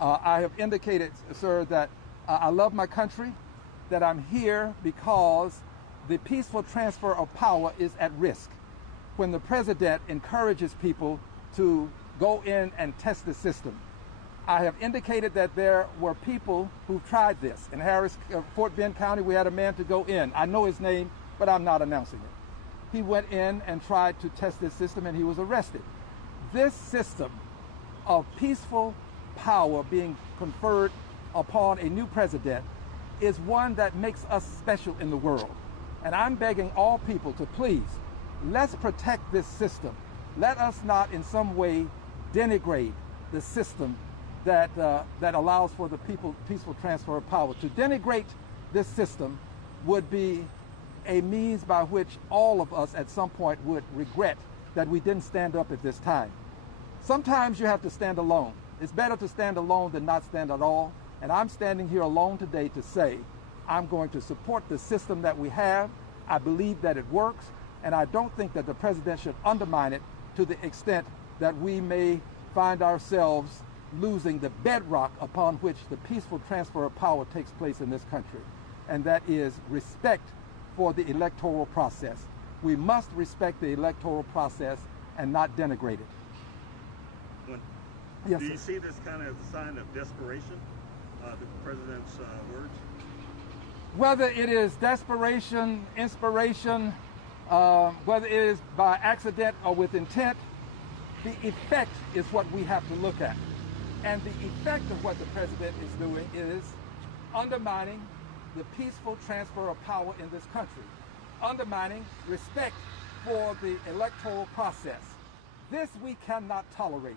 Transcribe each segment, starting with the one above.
I have indicated, sir, that I love my country, that I'm here because the peaceful transfer of power is at risk. When the president encourages people to go in and test the system, I have indicated that there were people who tried this. In Fort Bend County, we had a man to go in. I know his name, but I'm not announcing it. He went in and tried to test this system, and he was arrested. This system of peaceful power being conferred upon a new president is one that makes us special in the world. And I'm begging all people to please, let's protect this system. Let us not in some way denigrate the system that allows for the peaceful transfer of power. To denigrate this system would be a means by which all of us at some point would regret that we didn't stand up at this time. Sometimes you have to stand alone. It's better to stand alone than not stand at all. And I'm standing here alone today to say I'm going to support the system that we have. I believe that it works, and I don't think that the president should undermine it to the extent that we may find ourselves losing the bedrock upon which the peaceful transfer of power takes place in this country, and that is respect for the electoral process. We must respect the electoral process and not denigrate it. Yes, do you sir. see this kind of sign of desperation, the president's words? Whether it is desperation, inspiration, whether it is by accident or with intent, the effect is what we have to look at. And the effect of what the president is doing is undermining the peaceful transfer of power in this country, undermining respect for the electoral process. This we cannot tolerate.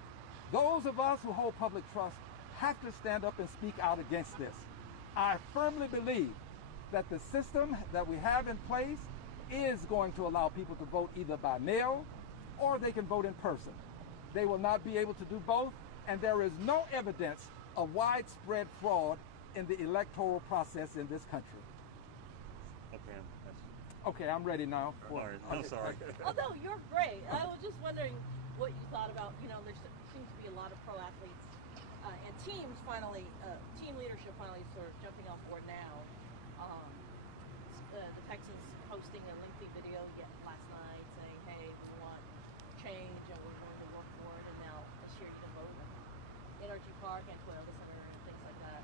Those of us who hold public trust have to stand up and speak out against this. I firmly believe that the system that we have in place is going to allow people to vote either by mail or they can vote in person. They will not be able to do both, and there is no evidence of widespread fraud in the electoral process in this country. Okay, I'm ready now. I'm sorry. Oh, no, you're great. I was just wondering what you thought about, there seems to be a lot of pro athletes and teams finally, team leadership finally sort of jumping on board now. The Texans posting a lengthy video last night saying, hey, we want change and we're going to work for it, and now this year you can vote in Energy Park and Toyota Center and things like that.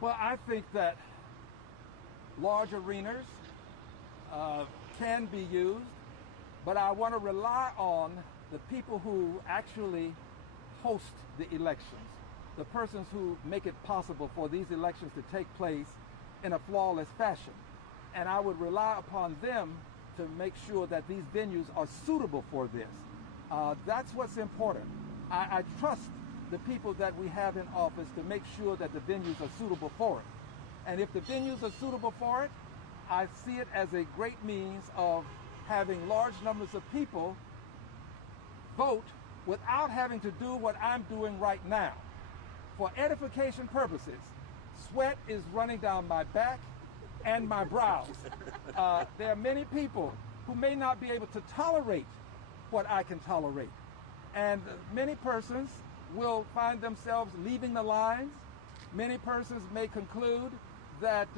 Well, I think that large arenas can be used, but I want to rely on the people who actually host the elections, the persons who make it possible for these elections to take place in a flawless fashion. And I would rely upon them to make sure that these venues are suitable for this. That's what's important. I trust the people that we have in office to make sure that the venues are suitable for it. And if the venues are suitable for it, I see it as a great means of having large numbers of people vote without having to do what I'm doing right now. For edification purposes, sweat is running down my back and my brows. There are many people who may not be able to tolerate what I can tolerate. And many persons will find themselves leaving the lines. Many persons may conclude that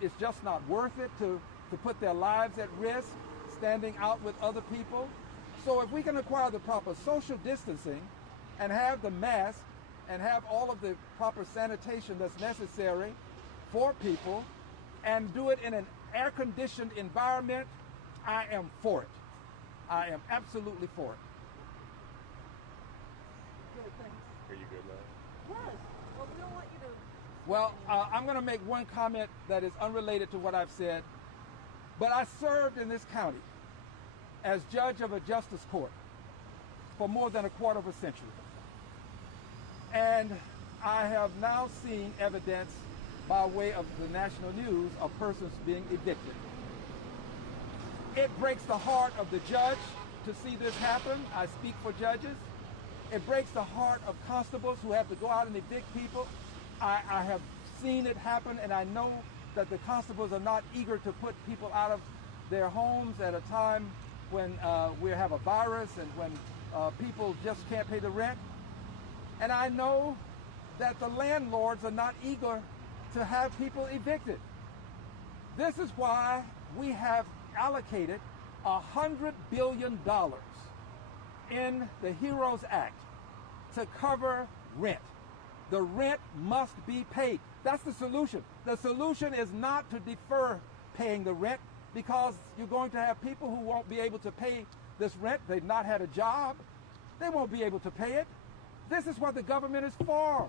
it's just not worth it to put their lives at risk standing out with other people. So if we can acquire the proper social distancing and have the mask and have all of the proper sanitation that's necessary for people and do it in an air-conditioned environment, I am for it. I am absolutely for it. Good, thanks. Are you good, lad? Yes. Well, we don't want you to... Well, I'm going to make one comment that is unrelated to what I've said, but I served in this county as judge of a justice court for more than a quarter of a century. And I have now seen evidence by way of the national news of persons being evicted. It breaks the heart of the judge to see this happen. I speak for judges. It breaks the heart of constables who have to go out and evict people. I have seen it happen, and I know that the constables are not eager to put people out of their homes at a time when we have a virus and when people just can't pay the rent. And I know that the landlords are not eager to have people evicted. This is why we have allocated $100 billion in the HEROES Act to cover rent. The rent must be paid. That's the solution. The solution is not to defer paying the rent, because you're going to have people who won't be able to pay this rent. They've not had a job. They won't be able to pay it. This is what the government is for.